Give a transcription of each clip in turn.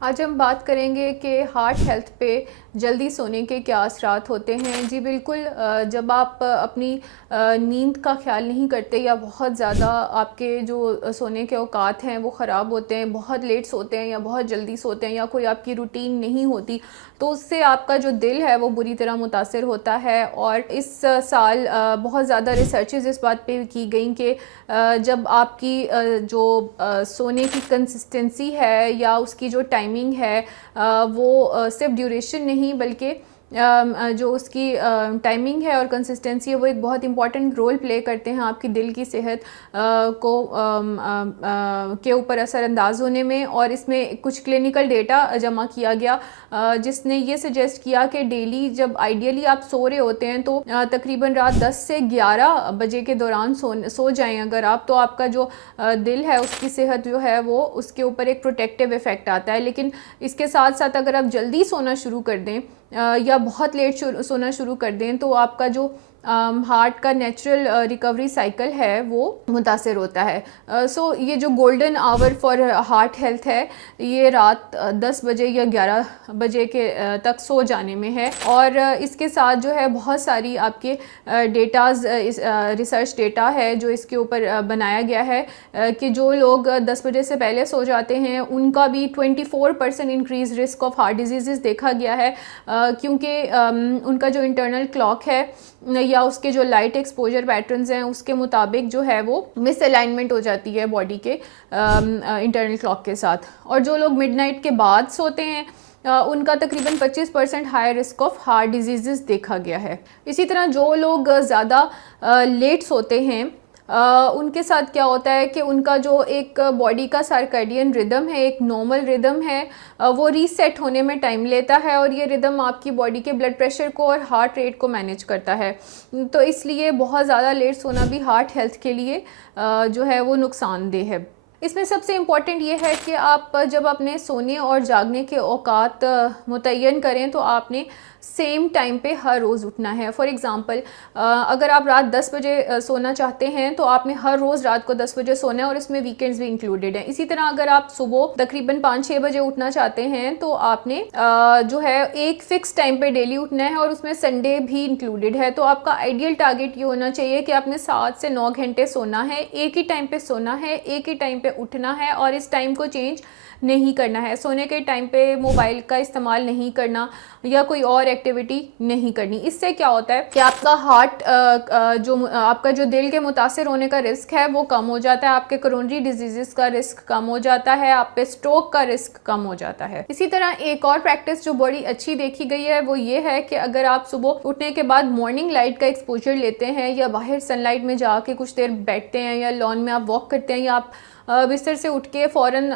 आज हम बात करेंगे कि हार्ट हेल्थ पे जल्दी सोने के क्या असरात होते हैं। जी बिल्कुल, जब आप अपनी नींद का ख्याल नहीं करते या बहुत ज़्यादा आपके जो सोने के औकात हैं वो ख़राब होते हैं, बहुत लेट सोते हैं या बहुत जल्दी सोते हैं या कोई आपकी रूटीन नहीं होती, तो उससे आपका जो दिल है वो बुरी तरह मुतासर होता है। और इस साल बहुत ज़्यादा रिसर्चेस इस बात पे की गई कि जब आपकी जो सोने की कंसिस्टेंसी है या उसकी जो टाइमिंग है, वो सिर्फ ड्यूरेशन नहीं बल्कि जो उसकी टाइमिंग है और कंसिस्टेंसी है वो एक बहुत इंपॉर्टेंट रोल प्ले करते हैं आपकी दिल की सेहत को के ऊपर असरअंदाज होने में। और इसमें कुछ क्लिनिकल डेटा जमा किया गया जिसने ये सजेस्ट किया कि डेली जब आइडियली आप सो रहे होते हैं तो तकरीबन रात 10 से 11 बजे के दौरान सो जाएं अगर आप, तो आपका जो दिल है उसकी सेहत जो है वो उसके ऊपर एक प्रोटेक्टिव इफ़ेक्ट आता है। लेकिन इसके साथ साथ अगर आप जल्दी सोना शुरू कर दें या बहुत लेट सोना शुरू कर दें तो आपका जो हार्ट का नेचुरल रिकवरी साइकिल है वो मुतासर होता है। सो ये जो golden hour for heart health है ये रात 10 बजे या 11 बजे के तक सो जाने में है। और इसके साथ जो है बहुत सारी आपके डेटाज रिसर्च डेटा है जो इसके ऊपर बनाया गया है कि जो लोग 10 बजे से पहले सो जाते हैं उनका भी 24% increase risk of heart disease देखा गया है, क्योंकि उनका जो इंटरनल क्लॉक है या उसके जो लाइट एक्सपोजर पैटर्न्स हैं उसके मुताबिक जो है वो मिस अलाइनमेंट हो जाती है बॉडी के इंटरनल क्लॉक के साथ। और जो लोग मिडनाइट के बाद सोते हैं उनका तकरीबन 25% high risk of heart disease देखा गया है। इसी तरह जो लोग ज़्यादा लेट सोते हैं उनके साथ क्या होता है कि उनका जो एक बॉडी का सर्कैडियन रिदम है, एक नॉर्मल रिदम है, वो रीसेट होने में टाइम लेता है और ये रिदम आपकी बॉडी के ब्लड प्रेशर को और हार्ट रेट को मैनेज करता है। तो इसलिए बहुत ज़्यादा लेट सोना भी हार्ट हेल्थ के लिए जो है वो नुकसानदेह है। इसमें सबसे इम्पॉर्टेंट ये है कि आप जब अपने सोने और जागने के औकात मुतय्यन करें तो आपने सेम टाइम पे हर रोज़ उठना है। फॉर एग्ज़ाम्पल, अगर आप रात 10 बजे सोना चाहते हैं तो आपने हर रोज़ रात को 10 बजे सोना है और इसमें वीकेंड्स भी इंक्लूडेड हैं। इसी तरह अगर आप सुबह तकरीबन 5-6 बजे उठना चाहते हैं तो आपने जो है एक फ़िक्स टाइम पे डेली उठना है और उसमें संडे भी इंक्लूडेड है। तो आपका आइडियल टारगेट ये होना चाहिए कि आपने 7 से 9 घंटे सोना है, एक ही टाइम पे सोना है, एक ही टाइम पे उठना है और इस टाइम को चेंज नहीं करना है। सोने के टाइम पे मोबाइल का इस्तेमाल नहीं करना या कोई और एक्टिविटी नहीं करनी। इससे क्या होता है कि आपका हार्ट आपका जो दिल के मुतासिर होने का रिस्क है वो कम हो जाता है, आपके कोरोनरी डिजीज़ का रिस्क कम हो जाता है, आप पे स्ट्रोक का रिस्क कम हो जाता है। इसी तरह एक और प्रैक्टिस जो बड़ी अच्छी देखी गई है वो ये है कि अगर आप सुबह उठने के बाद मॉर्निंग लाइट का एक्सपोजर लेते हैं या बाहर सनलाइट में जाके कुछ देर बैठते हैं या लॉन में आप वॉक करते हैं या आप बिस्तर से उठ के फ़ौरन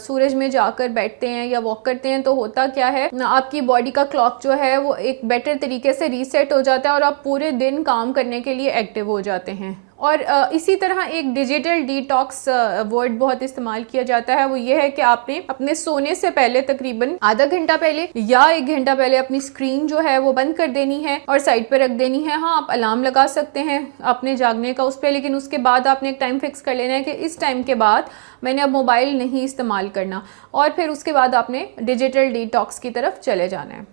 सूरज में जाकर बैठते हैं या वॉक करते हैं, तो होता क्या है आपकी बॉडी का क्लॉक जो है वो एक बेटर तरीके से रीसेट हो जाता है और आप पूरे दिन काम करने के लिए एक्टिव हो जाते हैं। और इसी तरह एक डिजिटल डिटॉक्स वर्ड बहुत इस्तेमाल किया जाता है, वो ये है कि आपने अपने सोने से पहले तकरीबन आधा घंटा पहले या 1 घंटा पहले अपनी स्क्रीन जो है वो बंद कर देनी है और साइड पे रख देनी है। हाँ, आप अलार्म लगा सकते हैं अपने जागने का उस पर, लेकिन उसके बाद आपने एक टाइम फिक्स कर लेना है कि इस टाइम के बाद मैंने अब मोबाइल नहीं इस्तेमाल करना और फिर उसके बाद आपने डिजिटल डिटॉक्स की तरफ चले जाना है।